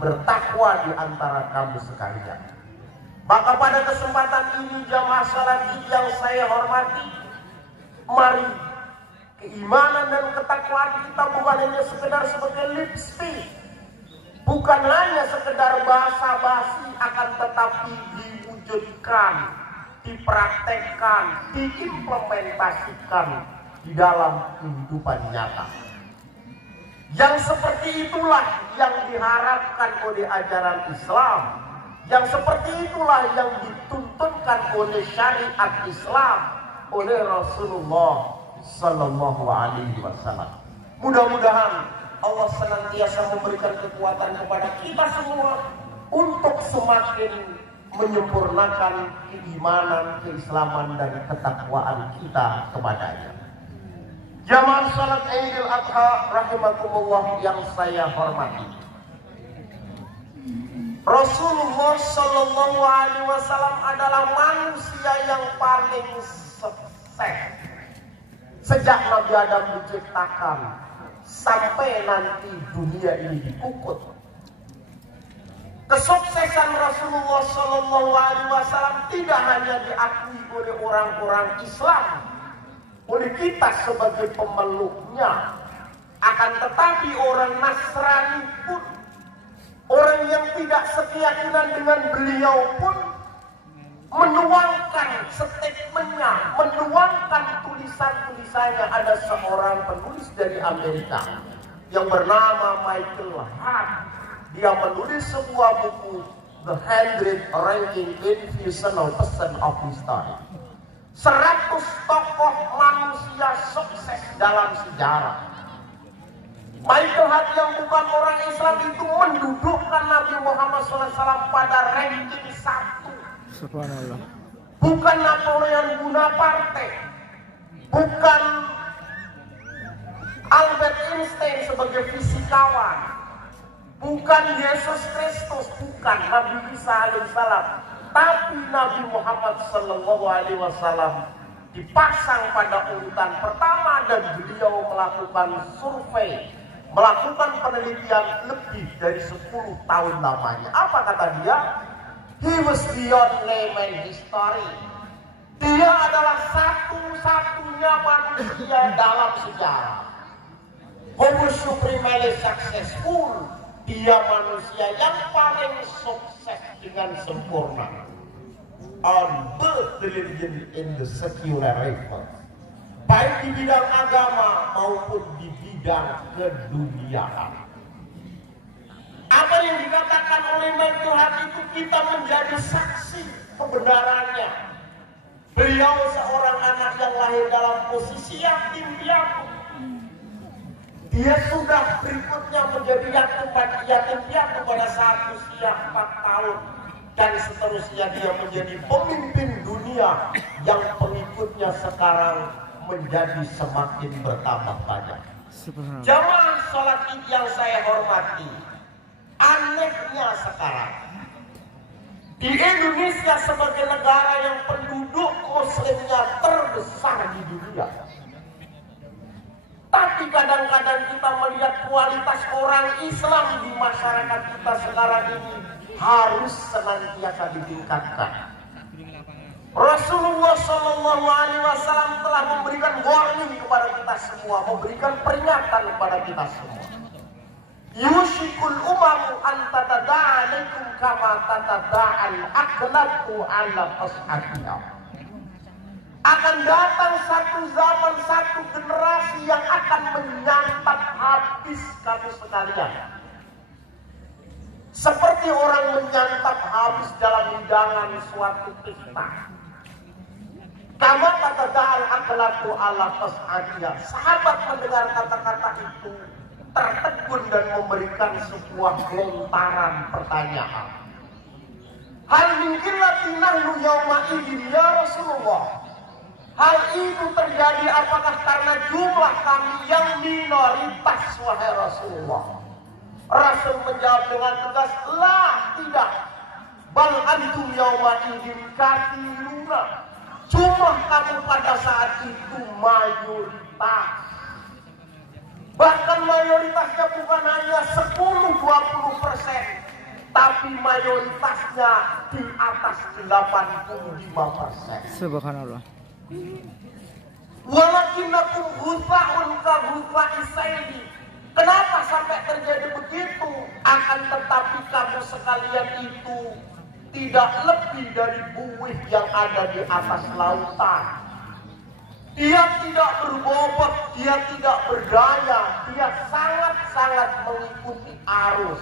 bertakwa di antara kamu sekalian. Maka pada kesempatan ini jamaah salat Id yang saya hormati, mari keimanan dan ketakwaan kita bukan hanya sekedar sebagai lip speak, bukan hanya sekedar basa-basi, akan tetapi diwujudkan, dipraktekkan, diimplementasikan di dalam kehidupan nyata. Yang seperti itulah yang diharapkan oleh ajaran Islam. Yang seperti itulah yang dituntunkan oleh syariat Islam, oleh Rasulullah Sallallahu Alaihi Wasallam. Mudah-mudahan Allah senantiasa memberikan kekuatan kepada kita semua untuk semakin menyempurnakan keimanan, keislaman, dan ketakwaan kita kepadanya. Jamaah salat Idul Adha rahimakumullah yang saya hormati, Rasulullah Sallallahu Alaihi Wasallam adalah manusia yang paling sukses sejak Nabi Adam diciptakan sampai nanti dunia ini dikukut. Kesuksesan Rasulullah Sallallahu Alaihi Wasallam tidak hanya diakui oleh orang-orang Islam, oleh kita sebagai pemeluknya, akan tetapi orang Nasrani pun, orang yang tidak sekeyakinan dengan beliau pun menuangkan statementnya, menuangkan tulisan-tulisannya. Ada seorang penulis dari Amerika yang bernama Michael Hart. Dia menulis sebuah buku, The 100 Ranking Influential Person of History. 100 tokoh manusia sukses dalam sejarah. Michael Hart yang bukan orang Islam itu mendudukkan Nabi Muhammad SAW pada ranking 1. Subhanallah. Bukan Napoleon Bonaparte, bukan Albert Einstein sebagai fisikawan, bukan Yesus Kristus, bukan Nabi Isa alaihissalam, tapi Nabi Muhammad Sallallahu Alaihi Wasallam dipasang pada urutan pertama dan beliau melakukan survei, melakukan penelitian lebih dari 10 tahun lamanya. Apa kata dia? He was beyond name and history. Dia adalah satu-satunya manusia dalam sejarah who was supremely successful. Dia manusia yang paling sukses dengan sempurna on both the religion in the secular reform, baik di bidang agama maupun di bidang keduniaan. Apa yang dikatakan oleh Michael Hart itu kita menjadi saksi kebenarannya. Beliau seorang anak yang lahir dalam posisi yatim piatu. Dia sudah berikutnya menjadi yatim piatu pada saat usia 4 tahun. Dan seterusnya dia menjadi pemimpin dunia yang pengikutnya sekarang menjadi semakin bertambah banyak. Jamaah sholat Id yang saya hormati, anehnya sekarang di Indonesia sebagai negara yang penduduk muslimnya terbesar di dunia, tapi kadang-kadang kita melihat kualitas orang Islam di masyarakat kita sekarang ini harus senantiasa ditingkatkan. Rasulullah Sallallahu Alaihi Wasallam telah memberikan warning kepada kita semua, memberikan peringatan kepada kita semua. Yushikul umamu antadada'a alaikum kama tadada'al akhlatu ala qas'atiyah. Akan datang satu zaman, satu generasi yang akan menyantap habis kamu sekalian, seperti orang menyantap habis dalam hidangan suatu pesta. Kama tadada'al akhlatu ala qas'atiyah. Sahabat mendengar kata-kata itu tertegun dan memberikan sebuah lontaran pertanyaan. Hal min qillatin nahnu yauma idzin ya Rasulullah. Hal itu terjadi apakah karena jumlah kami yang minoritas wahai Rasulullah? Rasul menjawab dengan tegas, la, tidak. Bal antum yauma idzin katsiruna. Jumlah kamu pada saat itu mayoritas. Bahkan mayoritasnya bukan hanya 10-20%, tapi mayoritasnya di atas 85%. Subhanallah. Walakinakum ghusa'un ka ghusa'i saili. Kenapa sampai terjadi begitu? Akan tetapi kamu sekalian itu tidak lebih dari buih yang ada di atas lautan. Dia tidak berbobot, dia tidak berdaya, dia sangat-sangat mengikuti arus.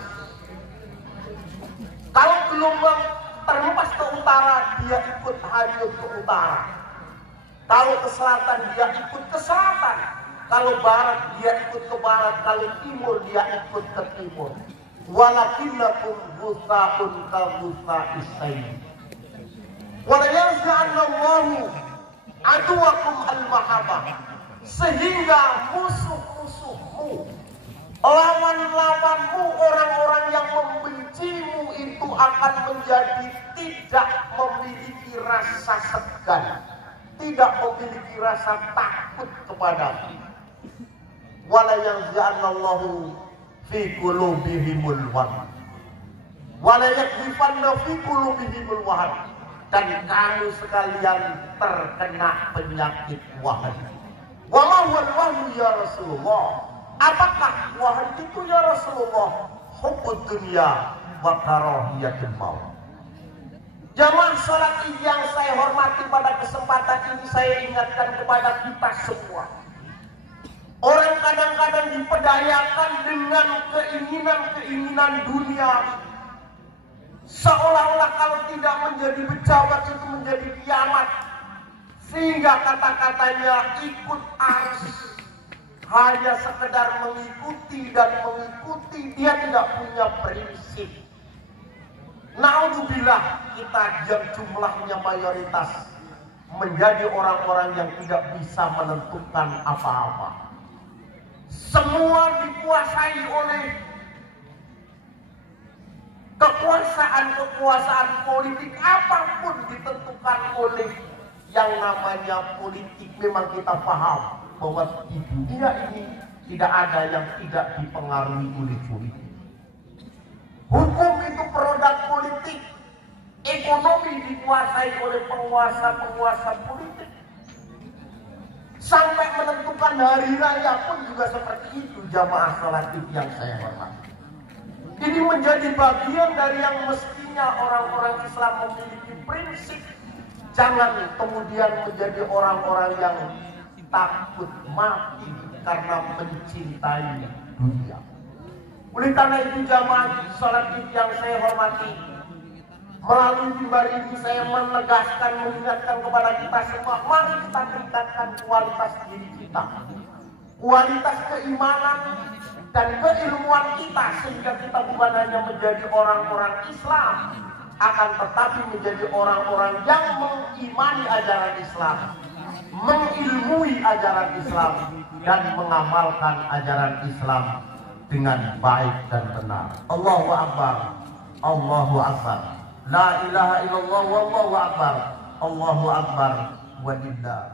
Kalau gelombang terlepas ke utara, dia ikut hanyut ke utara. Kalau ke selatan, dia ikut ke selatan. Kalau barat, dia ikut ke barat. Kalau timur, dia ikut ke timur. Walakinnakum ghusa'un ka ghusa'is sail. Wa la yanza'allahu aduwakum al-mahabbah. Sehingga musuh-musuhmu, lawan-lawanmu, orang-orang yang membencimu itu akan menjadi tidak memiliki rasa segan, tidak memiliki rasa takut kepadamu. Wala yanza'allahu fi qulubihimul wahn. Wala yakzifanna fi qulubihimul wahn. Dan kamu sekalian terkena penyakit wahan. Walahul wahnu ya Rasulullah. Apakah wahan itu ya Rasulullah? Hubbud dunya wa karahiyatul maut. Jamaah salat yang saya hormati, pada kesempatan ini saya ingatkan kepada kita semua. Orang kadang-kadang dipedayakan dengan keinginan-keinginan dunia. Seolah-olah kalau tidak menjadi pejabat itu menjadi kiamat. Sehingga kata-katanya ikut arus. Hanya sekedar mengikuti dan mengikuti, dia tidak punya prinsip. Naudzubillah, kita yang jumlahnya mayoritas menjadi orang-orang yang tidak bisa menentukan apa-apa. Semua dikuasai oleh kekuasaan politik, apapun ditentukan oleh yang namanya politik. Memang kita paham bahwa di dunia ini tidak ada yang tidak dipengaruhi oleh politik. Hukum itu produk politik, ekonomi dikuasai oleh penguasa-penguasa politik. Sampai menentukan hari raya pun juga seperti itu, jamaah salat yang saya hormati. Ini menjadi bagian dari yang mestinya orang-orang Islam memiliki prinsip. Jangan kemudian menjadi orang-orang yang takut mati karena mencintai dunia. Oleh karena itu jamaah salat yang saya hormati, melalui mimbar ini saya menegaskan, mengingatkan kepada kita semua, mari kita tingkatkan kualitas diri kita, kualitas keimanan dan keilmuan kita, sehingga kita bukan hanya menjadi orang-orang Islam, akan tetapi menjadi orang-orang yang mengimani ajaran Islam, mengilmui ajaran Islam, dan mengamalkan ajaran Islam dengan baik dan benar. Allahu Akbar, Allahu Akbar, la ilaha illallah wallahu akbar, Allahu Akbar, walillahi